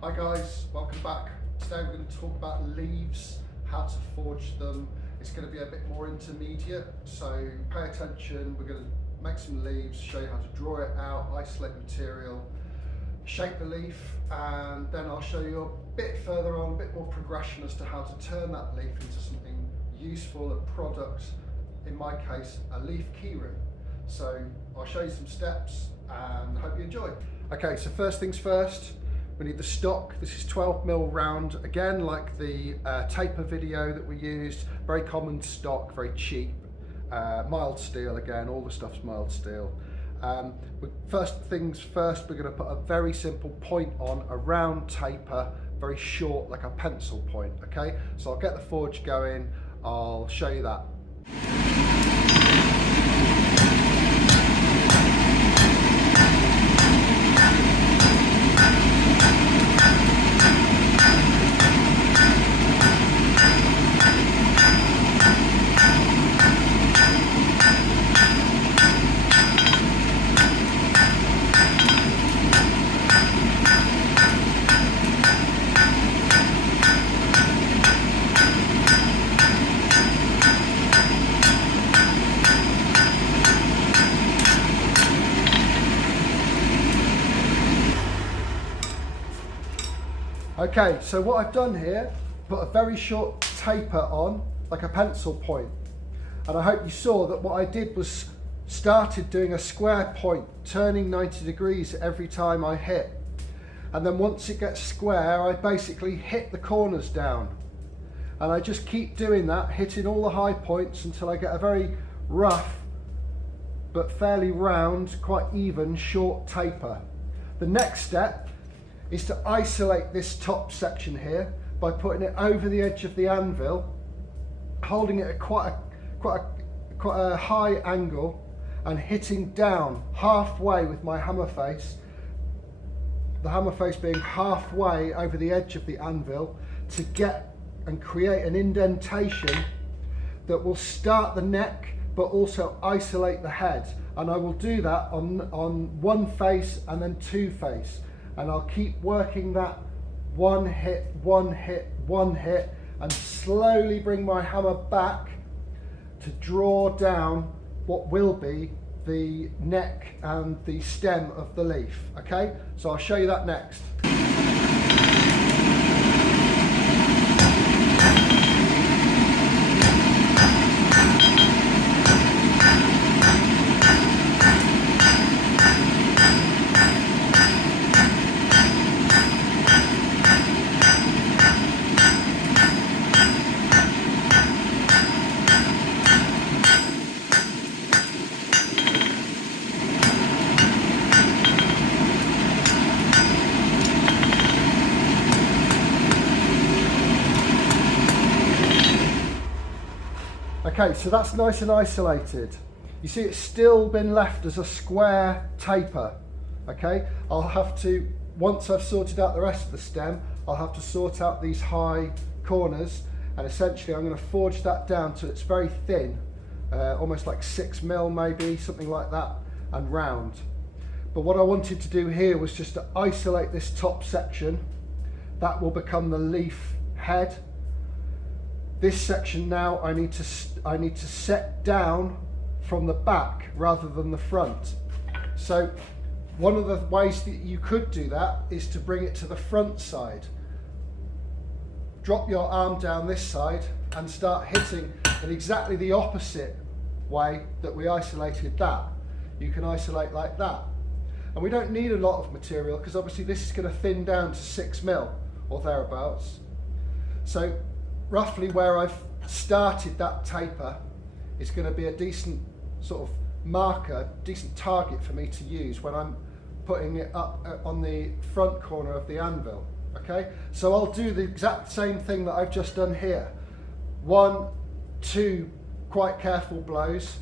Hi guys, welcome back. Today we're going to talk about leaves, how to forge them. It's going to be a bit more intermediate, so pay attention. We're going to make some leaves, show you how to draw it out, isolate material, shape the leaf, and then I'll show you a bit further on, a bit more progression as to how to turn that leaf into something useful, a product, in my case, a leaf keyring. So I'll show you some steps and hope you enjoy. Okay, so first things first, we need the stock. This is 12mm round, again like the taper video that we used, very common stock, very cheap, mild steel again, all the stuff's mild steel. First things first, we're going to put a very simple point on a round taper, very short, like a pencil point, okay? So I'll get the forge going, I'll show you that. Okay, so what I've done here, put a very short taper on, like a pencil point. And I hope you saw that what I did was started doing a square point, turning 90 degrees every time I hit. And then once it gets square, I basically hit the corners down. And I just keep doing that, hitting all the high points until I get a very rough, but fairly round, quite even, short taper. The next step is to isolate this top section here by putting it over the edge of the anvil, holding it at quite a high angle and hitting down halfway with my hammer face, the hammer face being halfway over the edge of the anvil, to get and create an indentation that will start the neck but also isolate the head. And I will do that on one face and then two face. And I'll keep working that one hit, one hit, one hit, and slowly bring my hammer back to draw down what will be the neck and the stem of the leaf, okay? So I'll show you that next. Okay, so that's nice and isolated. You see it's still been left as a square taper, okay? I'll have to, once I've sorted out the rest of the stem, I'll have to sort out these high corners, and essentially I'm going to forge that down till it's very thin, almost like 6mm maybe, something like that, and round. But what I wanted to do here was just to isolate this top section. That will become the leaf head. This section now I need to set down from the back rather than the front. So one of the ways that you could do that is to bring it to the front side. Drop your arm down this side and start hitting in exactly the opposite way that we isolated that. You can isolate like that. And we don't need a lot of material because obviously this is going to thin down to 6mm or thereabouts. So roughly where I've started that taper is going to be a decent sort of marker, decent target for me to use when I'm putting it up on the front corner of the anvil, okay? So I'll do the exact same thing that I've just done here. 1, 2 quite careful blows,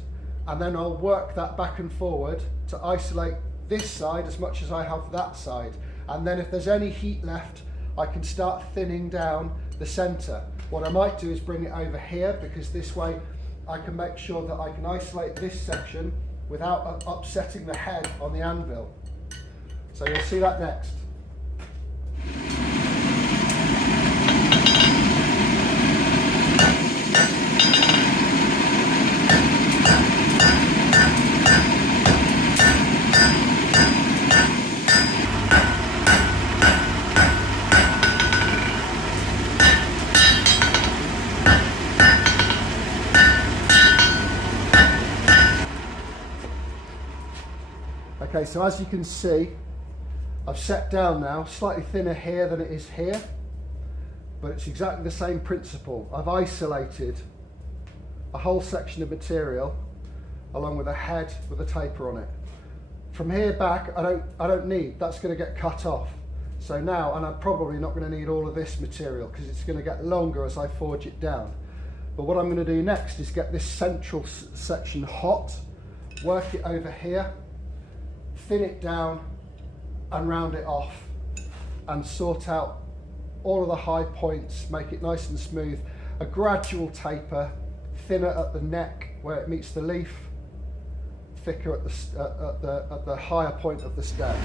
and then I'll work that back and forward to isolate this side as much as I have that side. And then if there's any heat left, I can start thinning down the center. What I might do is bring it over here, because this way I can make sure that I can isolate this section without upsetting the head on the anvil. So you'll see that next. Okay, so as you can see, I've set down now, slightly thinner here than it is here, but it's exactly the same principle. I've isolated a whole section of material along with a head with a taper on it. From here back, I don't need, that's going to get cut off. So now, and I'm probably not going to need all of this material because it's going to get longer as I forge it down. But what I'm going to do next is get this central section hot, work it over here, thin it down and round it off and sort out all of the high points, make it nice and smooth. A gradual taper, thinner at the neck where it meets the leaf, thicker at the higher point of the stem.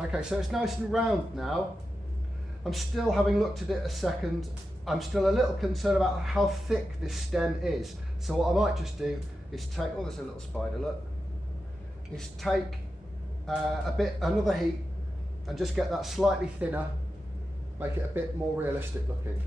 Okay, so it's nice and round now. I'm still, having looked at it a second, I'm still a little concerned about how thick this stem is. So what I might just do is take, oh, there's a little spider, look. Is take another heat and just get that slightly thinner, make it a bit more realistic looking.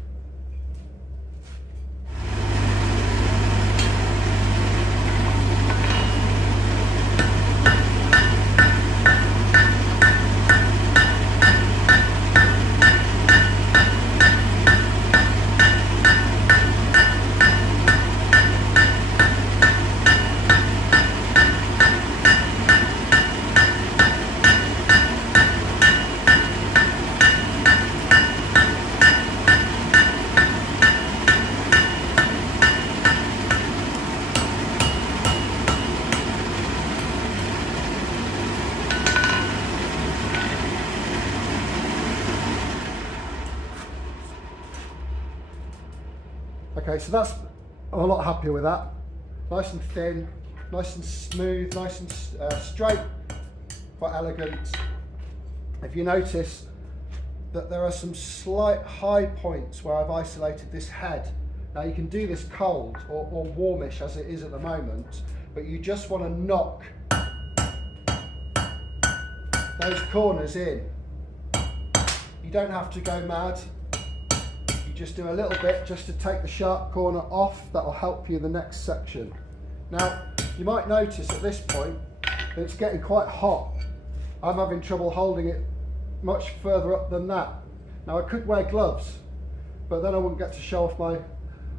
Okay, so that's, I'm a lot happier with that. Nice and thin, nice and smooth, nice and straight, quite elegant. If you notice that there are some slight high points where I've isolated this head. Now you can do this cold or warmish as it is at the moment, but you just want to knock those corners in. You don't have to go mad. Just do a little bit just to take the sharp corner off. That'll help you in the next section. Now you might notice at this point that it's getting quite hot. I'm having trouble holding it much further up than that. Now I could wear gloves, but then I wouldn't get to show off my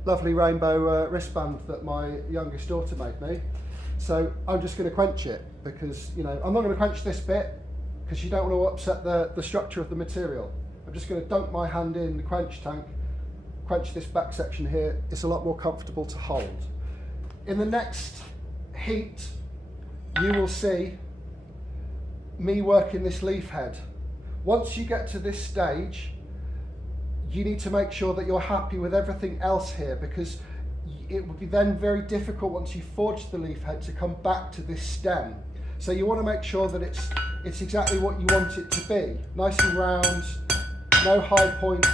lovely rainbow wristband that my youngest daughter made me. So I'm just going to quench it because, you know, I'm not going to quench this bit because you don't want to upset the structure of the material. I'm just going to dunk my hand in the quench tank, quench this back section here. It's a lot more comfortable to hold. In the next heat, you will see me working this leaf head. Once you get to this stage, you need to make sure that you're happy with everything else here, because it would be then very difficult once you forge the leaf head to come back to this stem. So you want to make sure that it's exactly what you want it to be. Nice and round, no high points,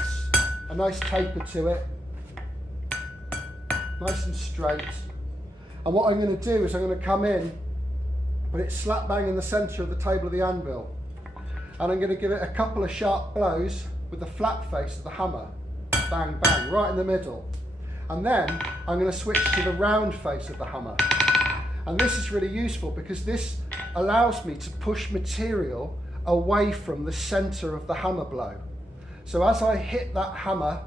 a nice taper to it, nice and straight. And what I'm going to do is I'm going to come in, put it slap bang in the centre of the table of the anvil, and I'm going to give it a couple of sharp blows with the flat face of the hammer, bang bang, right in the middle. And then I'm going to switch to the round face of the hammer. And this is really useful because this allows me to push material away from the centre of the hammer blow. So as I hit that hammer,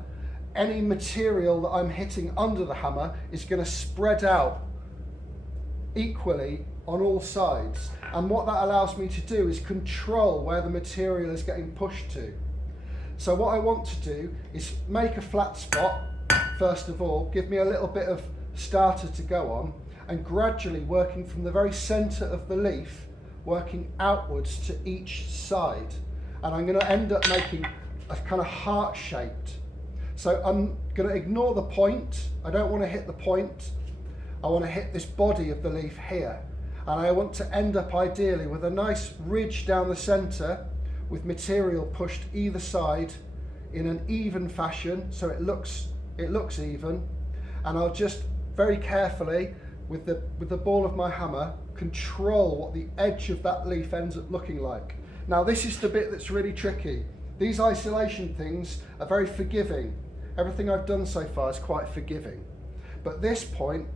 any material that I'm hitting under the hammer is going to spread out equally on all sides. And what that allows me to do is control where the material is getting pushed to. So what I want to do is make a flat spot, first of all, give me a little bit of starter to go on, and gradually working from the very centre of the leaf, working outwards to each side. And I'm going to end up making a kind of heart-shaped. So I'm going to ignore the point. I don't want to hit the point. I want to hit this body of the leaf here. And I want to end up ideally with a nice ridge down the centre with material pushed either side in an even fashion, so it looks even. And I'll just very carefully, with the ball of my hammer, control what the edge of that leaf ends up looking like. Now this is the bit that's really tricky. These isolation things are very forgiving. Everything I've done so far is quite forgiving. But this point,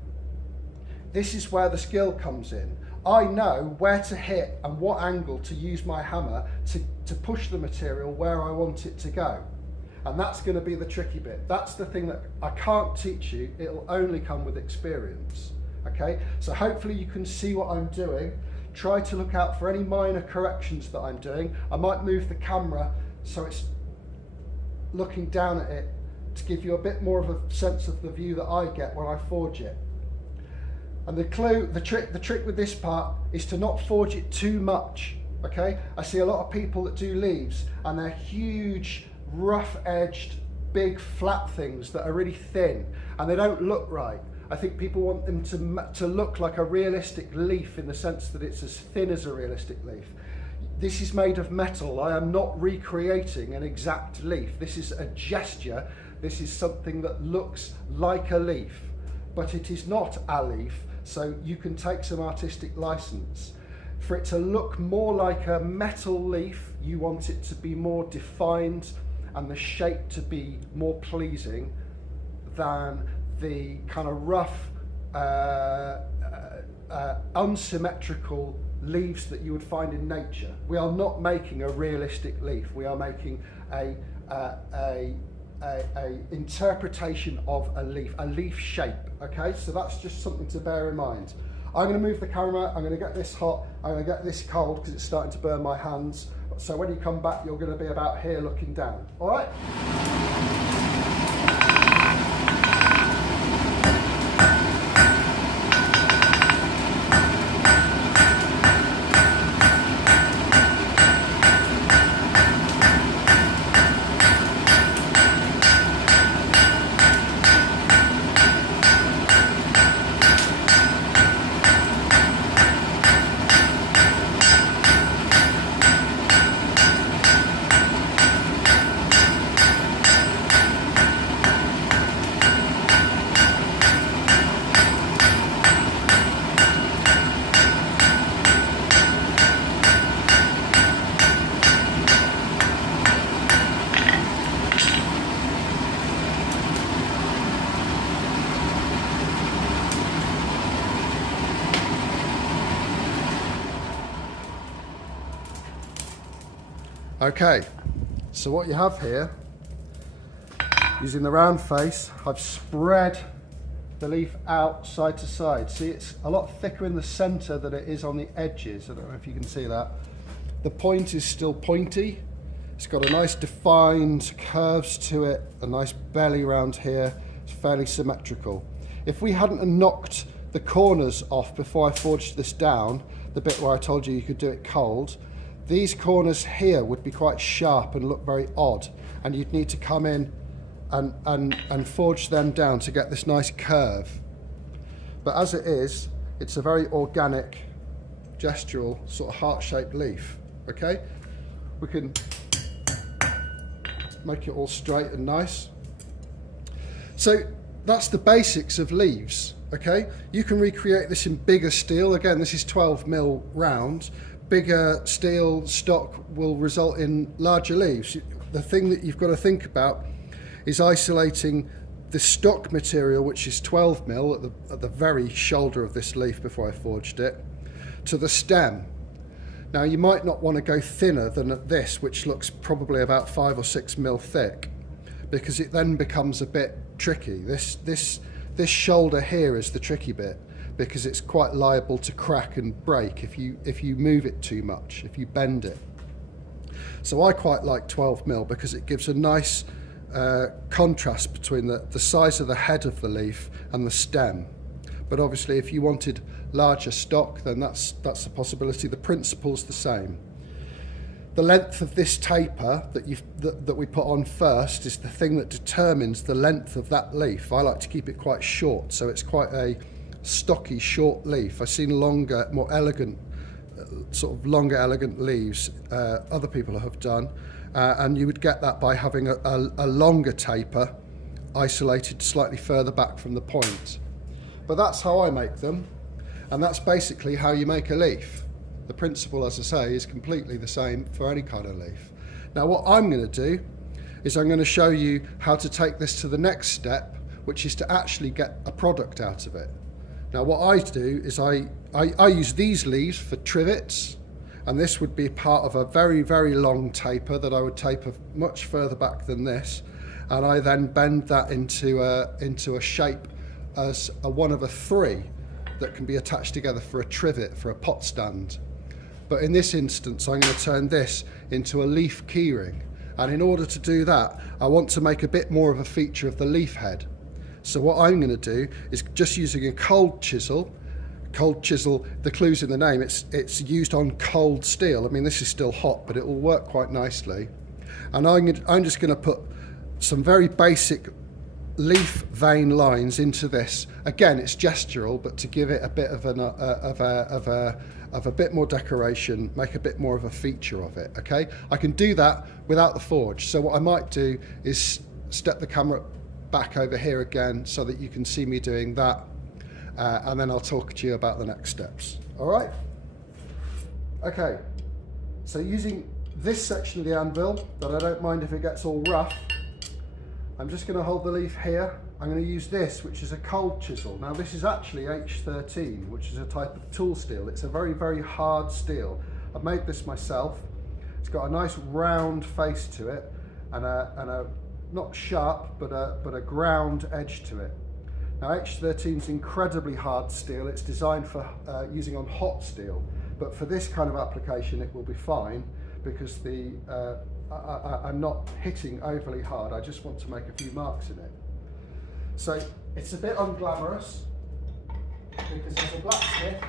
this is where the skill comes in. I know where to hit and what angle to use my hammer to push the material where I want it to go. And that's going to be the tricky bit. That's the thing that I can't teach you. It'll only come with experience. Okay, so hopefully you can see what I'm doing. Try to look out for any minor corrections that I'm doing. I might move the camera so it's looking down at it to give you a bit more of a sense of the view that I get when I forge it. And the trick with this part is to not forge it too much. Okay, I see a lot of people that do leaves and they're huge, rough-edged, big flat things that are really thin and they don't look right. I think people want them to look like a realistic leaf in the sense that it's as thin as a realistic leaf. This is made of metal. I am not recreating an exact leaf. This is a gesture. This is something that looks like a leaf, but it is not a leaf. So you can take some artistic license. For it to look more like a metal leaf, you want it to be more defined and the shape to be more pleasing than the kind of rough, unsymmetrical leaves that you would find in nature. We are not making a realistic leaf. We are making a interpretation of a leaf shape. Okay, so that's just something to bear in mind. I'm going to move the camera. I'm going to get this hot. I'm going to get this cold because it's starting to burn my hands. So when you come back, you're going to be about here looking down. All right. Okay, so what you have here, using the round face, I've spread the leaf out side to side. See, it's a lot thicker in the centre than it is on the edges. I don't know if you can see that. The point is still pointy. It's got a nice defined curves to it, a nice belly round here. It's fairly symmetrical. If we hadn't knocked the corners off before I forged this down, the bit where I told you you could do it cold, these corners here would be quite sharp and look very odd, and you'd need to come in and forge them down to get this nice curve. But as it is, it's a very organic, gestural, sort of heart-shaped leaf. Okay, we can make it all straight and nice. So that's the basics of leaves. Okay, you can recreate this in bigger steel. Again, this is 12mm round. Bigger steel stock will result in larger leaves. The thing that you've got to think about is isolating the stock material, which is 12mm at the very shoulder of this leaf before I forged it, to the stem. Now you might not want to go thinner than this, which looks probably about 5 or 6mm thick, because it then becomes a bit tricky. This shoulder here is the tricky bit. because it's quite liable to crack and break if you move it too much, if you bend it. So I quite like 12mm because it gives a nice contrast between the size of the head of the leaf and the stem. But obviously if you wanted larger stock, then that's a possibility. The principle's the same. The length of this taper that we put on first is the thing that determines the length of that leaf. I like to keep it quite short, so it's quite a stocky, short leaf. I've seen longer, more elegant, longer, elegant leaves other people have done, and you would get that by having a longer taper isolated slightly further back from the point. But that's how I make them, and that's basically how you make a leaf. The principle, as I say, is completely the same for any kind of leaf. Now what I'm going to do is I'm going to show you how to take this to the next step, which is to actually get a product out of it. Now what I do is I use these leaves for trivets, and this would be part of a very, very long taper that I would taper much further back than this, and I then bend that into a shape as one of a 3 that can be attached together for a trivet, for a pot stand. But in this instance, I'm going to turn this into a leaf keyring. And in order to do that, I want to make a bit more of a feature of the leaf head. So what I'm going to do is just using a cold chisel. Cold chisel, the clue's in the name, it's used on cold steel. I mean, this is still hot, but it will work quite nicely. And I'm just going to put some very basic leaf vein lines into this. Again, it's gestural, but to give it a bit of a bit more decoration, make a bit more of a feature of it. Okay, I can do that without the forge. So what I might do is step the camera back over here again so that you can see me doing that, and then I'll talk to you about the next steps. All right. Okay. So using this section of the anvil, that I don't mind if it gets all rough, I'm just going to hold the leaf here. I'm going to use this, which is a cold chisel. Now this is actually H13, which is a type of tool steel. It's a very, very hard steel. I've made this myself. It's got a nice round face to it, and a not sharp, but a ground edge to it. Now H13 is incredibly hard steel. It's designed for using on hot steel, but for this kind of application it will be fine because I'm not hitting overly hard. I just want to make a few marks in it. So it's a bit unglamorous because as a blacksmith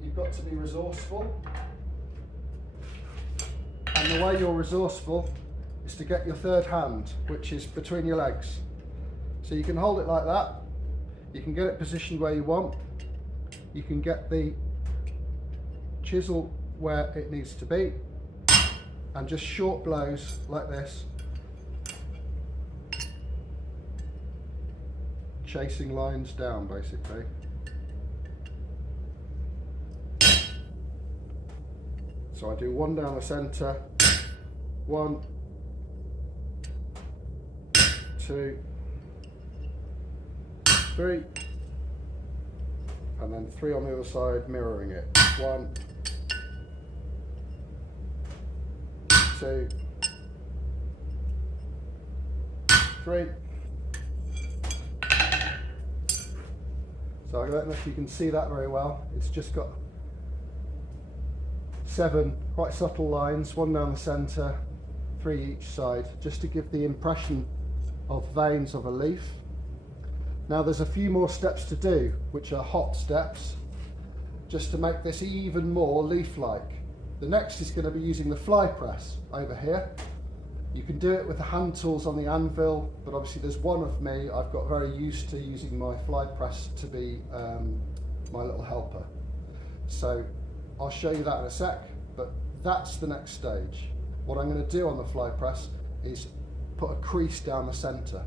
you've got to be resourceful, and the way you're resourceful is to get your third hand, which is between your legs. So you can hold it like that, you can get it positioned where you want, you can get the chisel where it needs to be, and just short blows like this, chasing lines down basically. So I do one down the centre, 1, 2, 3, and then 3 on the other side, mirroring it. 1, 2, 3. So I don't know if you can see that very well. It's just got 7 quite subtle lines, 1 down the centre, 3 each side, just to give the impression of veins of a leaf. Now there's a few more steps to do, which are hot steps, just to make this even more leaf-like. The next is going to be using the fly press over here. You can do it with the hand tools on the anvil, but obviously there's one of me. I've got very used to using my fly press to be my little helper. So I'll show you that in a sec, but that's the next stage. What I'm going to do on the fly press is put a crease down the centre.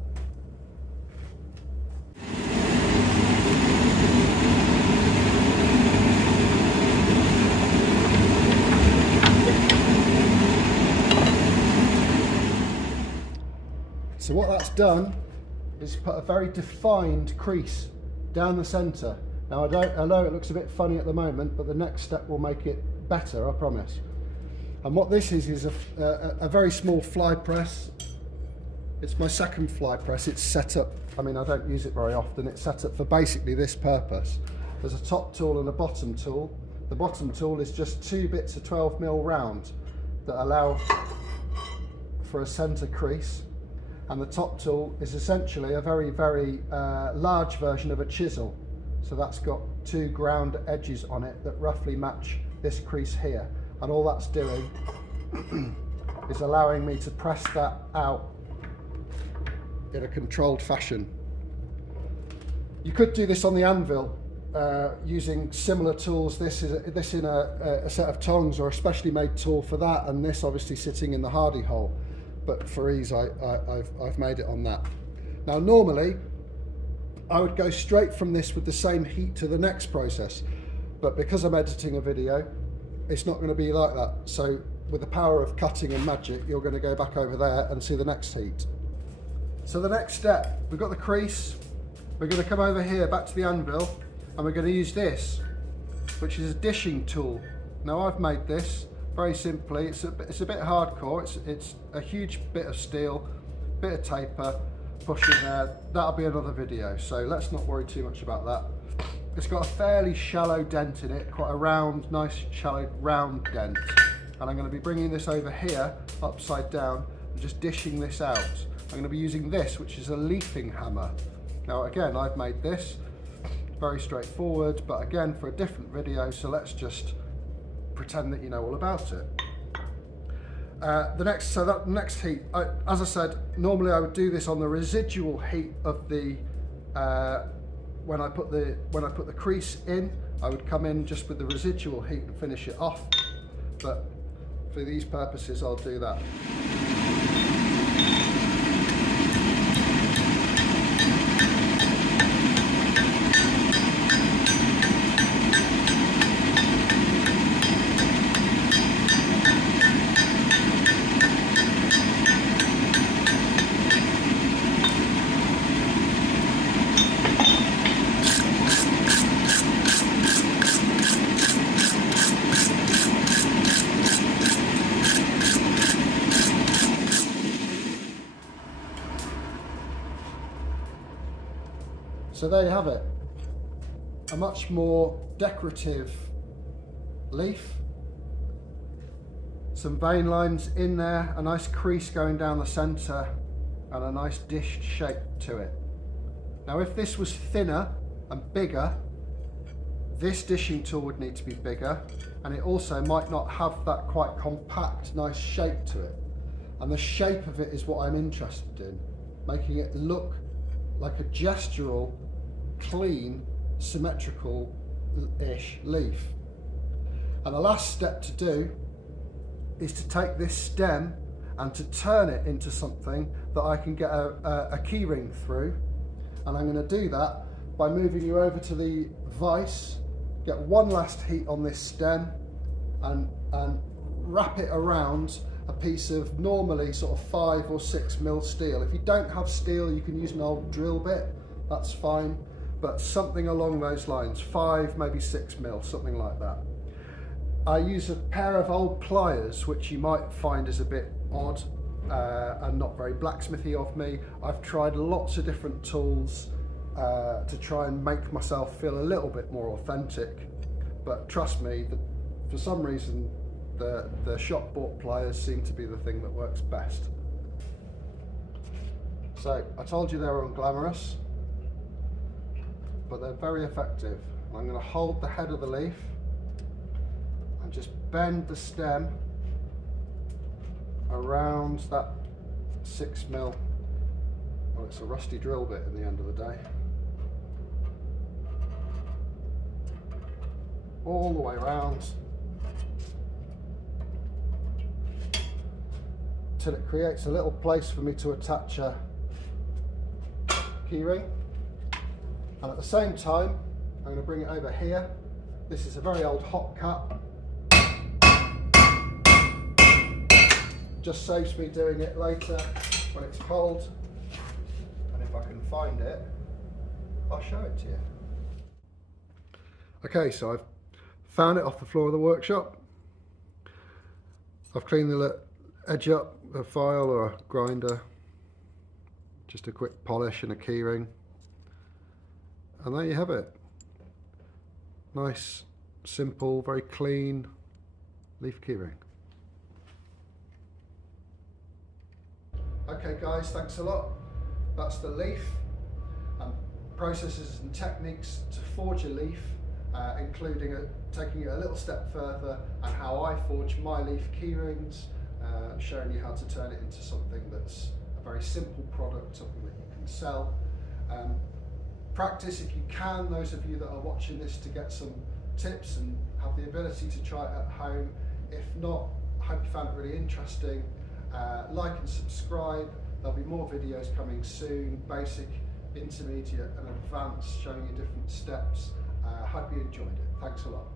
So what that's done is put a very defined crease down the centre. Now I know it looks a bit funny at the moment, but the next step will make it better, I promise. And what this is a very small fly press. It's my second fly press. It's set up, I mean I don't use it very often, it's set up for basically this purpose. There's a top tool and a bottom tool. The bottom tool is just 2 bits of 12mm round that allow for a centre crease, and the top tool is essentially a very large version of a chisel. So that's got 2 ground edges on it that roughly match this crease here, and all that's doing is allowing me to press that out in a controlled fashion. You could do this on the anvil using similar tools. This in a set of tongs or a specially made tool for that, and this obviously sitting in the hardy hole. But for ease, I've made it on that. Now normally I would go straight from this with the same heat to the next process, but because I'm editing a video, it's not going to be like that. So with the power of cutting and magic, you're going to go back over there and see the next heat. So the next step, we've got the crease. We're going to come over here back to the anvil, and we're going to use this, which is a dishing tool. Now I've made this very simply. It's a bit hardcore. It's a huge bit of steel, bit of taper, pushing there. That'll be another video, so let's not worry too much about that. It's got a fairly shallow dent in it, quite a round, nice shallow round dent. And I'm going to be bringing this over here, upside down, and just dishing this out. I'm going to be using this, which is a leafing hammer. Now again, I've made this, very straightforward, but again for a different video, so let's just pretend that you know all about it. The next heat, as I said, normally I would do this on the residual heat of the when I put the crease in. I would come in just with the residual heat and finish it off, but for these purposes I'll do that. So there you have it, a much more decorative leaf, some vein lines in there, a nice crease going down the centre, and a nice dished shape to it. Now if this was thinner and bigger, this dishing tool would need to be bigger, and it also might not have that quite compact, nice shape to it. And the shape of it is what I'm interested in, making it look like a gestural, clean, symmetrical-ish leaf. And the last step to do is to take this stem and to turn it into something that I can get a keyring through. And I'm going to do that by moving you over to the vise, get one last heat on this stem, and wrap it around a piece of normally sort of 5 or 6 mil steel. If you don't have steel, you can use an old drill bit, that's fine, but something along those lines, 5, maybe 6 mil, something like that. I use a pair of old pliers, which you might find is a bit odd and not very blacksmithy of me. I've tried lots of different tools to try and make myself feel a little bit more authentic, but trust me, for some reason the shop bought pliers seem to be the thing that works best. So I told you they were unglamorous, but they're very effective. I'm going to hold the head of the leaf and just bend the stem around that 6 mil. Well, it's a rusty drill bit in the end of the day. All the way around till it creates a little place for me to attach a keyring. And at the same time, I'm going to bring it over here. This is a very old hot cut. Just saves me doing it later when it's cold. And if I can find it, I'll show it to you. Okay, so I've found it off the floor of the workshop. I've cleaned the edge up with a file or a grinder. Just a quick polish and a keyring. And there you have it. Nice, simple, very clean leaf keyring. Okay guys, thanks a lot. That's the leaf. Processes and techniques to forge a leaf, including taking it a little step further and how I forge my leaf keyrings, showing you how to turn it into something that's a very simple product, something that you can sell. Practice if you can, those of you that are watching this, to get some tips and have the ability to try it at home. If not, I hope you found it really interesting. Like and subscribe. There'll be more videos coming soon, basic, intermediate and advanced, showing you different steps. Hope you enjoyed it. Thanks a lot.